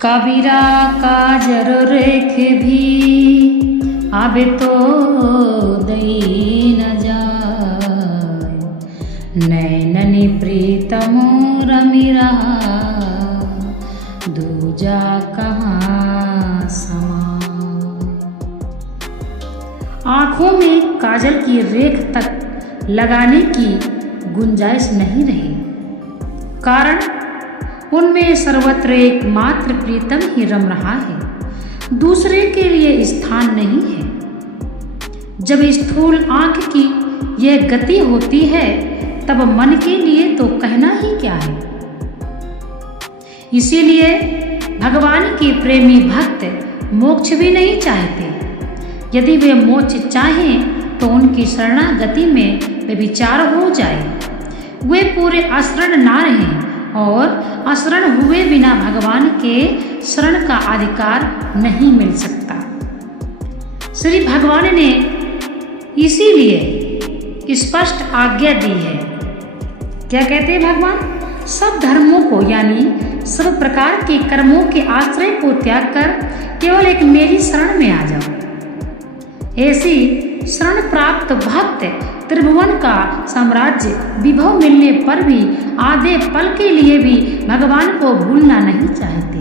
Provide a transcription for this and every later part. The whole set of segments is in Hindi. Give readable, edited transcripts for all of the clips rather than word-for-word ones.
कबीरा काजर रेख भी अब तो दई न जाए, नैननी प्रीतम रमी रहा दूजा कहाँ समा। आंखों में काजल की रेख तक लगाने की गुंजाइश नहीं रही, कारण उनमें सर्वत्र एकमात्र प्रीतम ही रम रहा है, दूसरे के लिए स्थान नहीं है। जब स्थूल आंख की यह गति होती है तब मन के लिए तो कहना ही क्या है। इसीलिए भगवान के प्रेमी भक्त मोक्ष भी नहीं चाहते। यदि वे मोक्ष चाहें तो उनकी शरणागति में विचार हो जाए, वे पूरे अशरण ना रहें और अशरण हुए बिना भगवान के शरण का अधिकार नहीं मिल सकता। श्री भगवान ने इसीलिए स्पष्ट आज्ञा दी है। क्या कहते हैं भगवान? सब धर्मों को यानी सब प्रकार के कर्मों के आश्रय को त्याग कर केवल एक मेरी शरण में आ जाओ। ऐसी शरण प्राप्त भक्त त्रिभुवन का साम्राज्य विभव मिलने पर भी आधे पल के लिए भी भगवान को भूलना नहीं चाहते,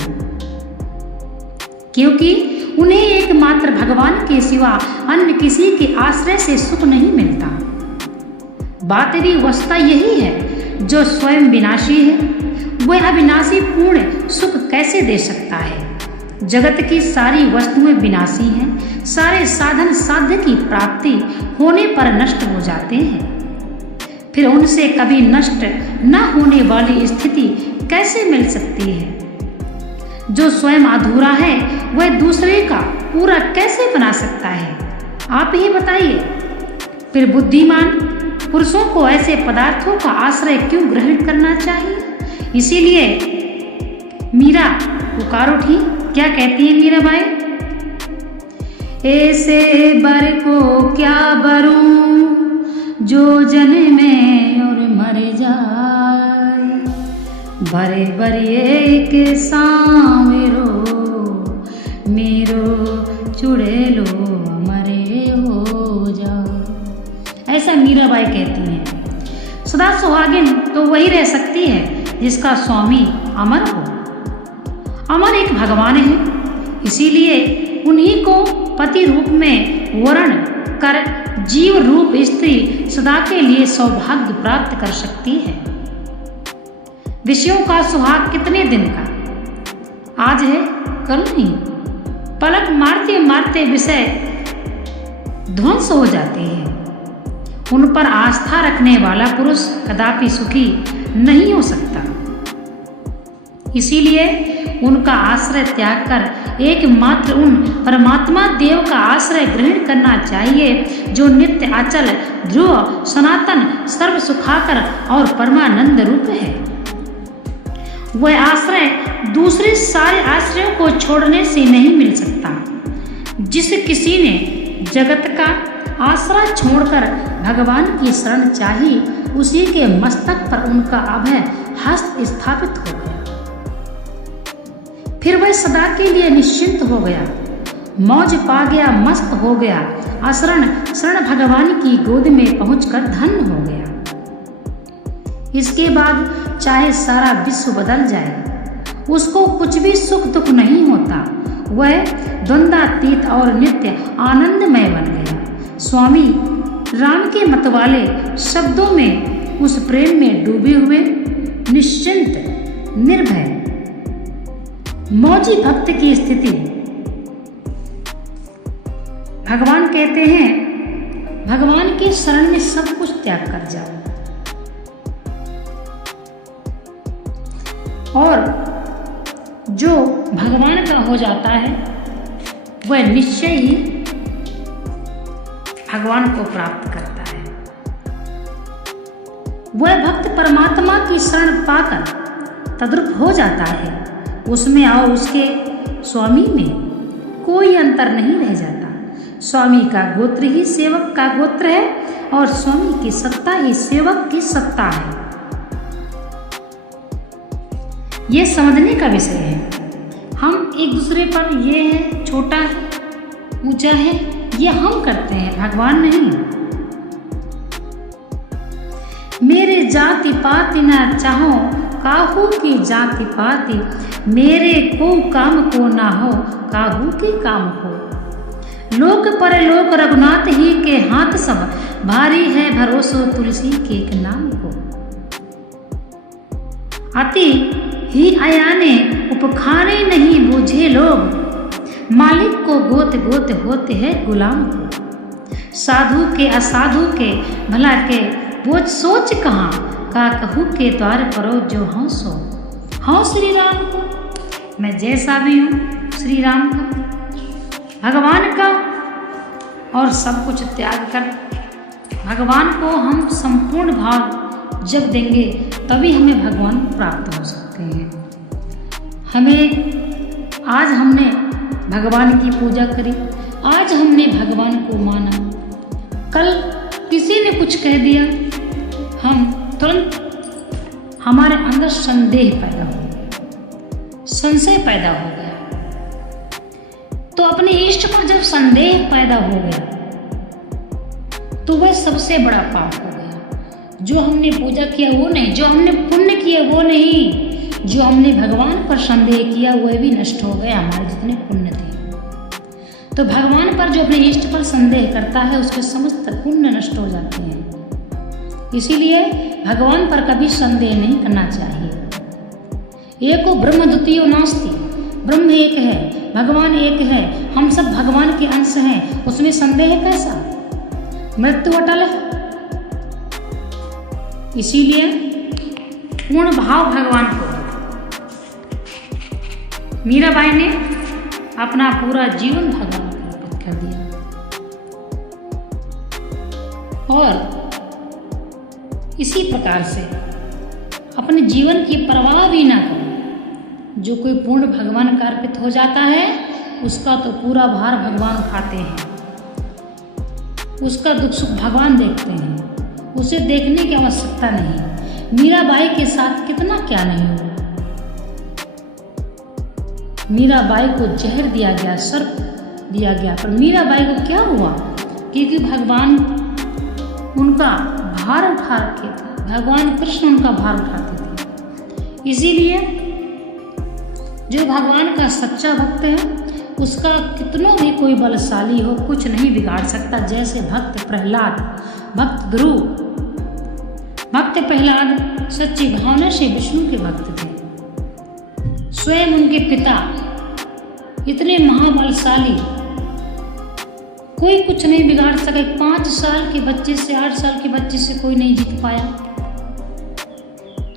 क्योंकि उन्हें एकमात्र भगवान के सिवा अन्य किसी के आश्रय से सुख नहीं मिलता। बात भी वस्तुतः यही है, जो स्वयं विनाशी है वह अविनाशी पूर्ण सुख कैसे दे सकता है। जगत की सारी वस्तुएं विनाशी हैं, सारे साधन साध्य की प्राप्ति होने पर नष्ट हो जाते हैं, फिर उनसे कभी नष्ट न होने वाली स्थिति कैसे मिल सकती है। जो स्वयं अधूरा है वह दूसरे का पूरा कैसे बना सकता है, आप ही बताइए। फिर बुद्धिमान पुरुषों को ऐसे पदार्थों का आश्रय क्यों ग्रहण करना चाहिए। इसीलिए मीरा पुकार उठी। क्या कहती है मीराबाई? ऐसे बर को क्या बरूं जो जन्मे और मर जाए, बरे बरिए के सावेरो मेरो चुड़ेलो मरे हो जाओ। ऐसा मीराबाई कहती हैं। सदा सुहागिन तो वही रह सकती है जिसका स्वामी अमर हो। अमर एक भगवान है, इसीलिए उन्हीं को पति रूप में वर्ण कर जीव रूप स्त्री सदा के लिए सौभाग्य प्राप्त कर सकती है। विषयों का सुहाग कितने दिन का, आज है कल नहीं। पलक मारते मारते विषय ध्वंस हो जाते हैं। उन पर आस्था रखने वाला पुरुष कदापि सुखी नहीं हो सकता। इसीलिए उनका आश्रय त्याग कर एकमात्र उन परमात्मा देव का आश्रय ग्रहण करना चाहिए, जो नित्य अचल ध्रुव सनातन सर्व सुखाकर और परमानंद रूप है। वह आश्रय दूसरे सारे आश्रयों को छोड़ने से नहीं मिल सकता। जिस किसी ने जगत का आश्रय छोड़कर भगवान की शरण चाही, उसी के मस्तक पर उनका अभय हस्त स्थापित हो गया। फिर वह सदा के लिए निश्चिंत हो गया, मौज पा गया, मस्त हो गया, शरण भगवान की गोद में पहुंचकर धन्य हो गया। इसके बाद चाहे सारा विश्व बदल जाए, उसको कुछ भी सुख दुख नहीं होता। वह द्वंद्वातीत और नित्य आनंदमय बन गया। स्वामी राम के मतवाले शब्दों में उस प्रेम में डूबे हुए निश्चिंत निर्भय मौजी भक्त की स्थिति। भगवान कहते हैं, भगवान की शरण में सब कुछ त्याग कर जाओ और जो भगवान का हो जाता है वह निश्चय ही भगवान को प्राप्त करता है। वह भक्त परमात्मा की शरण पाकर तद्रुप हो जाता है। उसमें और उसके स्वामी में कोई अंतर नहीं रह जाता। स्वामी का गोत्र ही सेवक का गोत्र है और स्वामी की सत्ता ही सेवक की सत्ता है। ये समझने का विषय है। हम एक दूसरे पर ये है, छोटा है, ऊंचा है, ये हम करते हैं, भगवान नहीं। मेरे जाति पाति ना चाहो, काहू की जाति पाति, मेरे को काम को ना हो, काहू के काम को। लोक पर लोक रघुनाथ ही के हाथ सब, भारी है भरोसो तुलसी के एक नाम को। अति ही अयाने उपखाने नहीं बूझे लोग, मालिक को गोत गोत होते हैं गुलाम को। साधु के असाधु के भला के बोझ सोच कहाँ, का कहू के द्वार परो जो हंसो। हाँ श्री राम को, मैं जैसा भी हूँ श्री राम का, भगवान का, और सब कुछ त्याग कर भगवान को हम संपूर्ण भाव जब देंगे तभी हमें भगवान प्राप्त हो सकते हैं। आज हमने भगवान की पूजा करी, आज हमने भगवान को माना, कल किसी ने कुछ कह दिया, हम तुरंत हमारे अंदर संदेह पैदा हो गया, संशय पैदा हो गया। तो अपने इष्ट पर जब संदेह पैदा हो गया तो वह सबसे बड़ा पाप हो गया। जो हमने पूजा किया वो नहीं, जो हमने पुण्य किया वो नहीं, जो हमने भगवान पर संदेह किया वह भी नष्ट हो गया, हमारे जितने पुण्य थे। तो भगवान पर जो अपने इष्ट पर संदेह करता है उसके समस्त पुण्य नष्ट हो जाते हैं। इसीलिए भगवान पर कभी संदेह नहीं करना चाहिए। एको ब्रह्म द्वितीयो नास्ति, ब्रह्म एक है, भगवान एक है, हम सब भगवान के अंश हैं, उसमें संदेह कैसा? मृत्यु अटल है। इसीलिए पूर्ण भाव भगवान को दो। मीराबाई ने अपना पूरा जीवन भगवान को अर्पित कर दिया और इसी प्रकार से अपने जीवन की परवाह भी ना करो। जो कोई पूर्ण भगवान का अर्पित हो जाता है उसका तो पूरा भार भगवान उठाते हैं, उसका दुख सुख भगवान देखते हैं, उसे देखने की आवश्यकता नहीं। मीराबाई के साथ कितना क्या नहीं हुआ। मीराबाई को जहर दिया गया, सर्प दिया गया, पर मीराबाई को क्या हुआ? क्योंकि भगवान उनका भार उठा रखे थे, भगवान कृष्ण उनका भार उठाते थे। इसीलिए जो भगवान का सच्चा भक्त है उसका कितनों भी कोई बलशाली हो कुछ नहीं बिगाड़ सकता। जैसे भक्त प्रहलाद, भक्त ध्रुव, भक्त प्रहलाद सच्ची भावना से विष्णु के भक्त थे। स्वयं उनके पिता इतने महाबलशाली, कोई कुछ नहीं बिगाड़ सके। 5 साल के बच्चे से, 8 साल के बच्चे से कोई नहीं जीत पाया।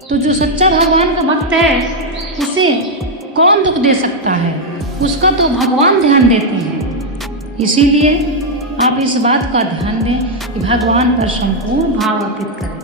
तो जो सच्चा भगवान का भक्त है उसे कौन दुख दे सकता है? उसका तो भगवान ध्यान देते हैं। इसीलिए आप इस बात का ध्यान दें कि भगवान पर संपूर्ण भाव अर्पित करें।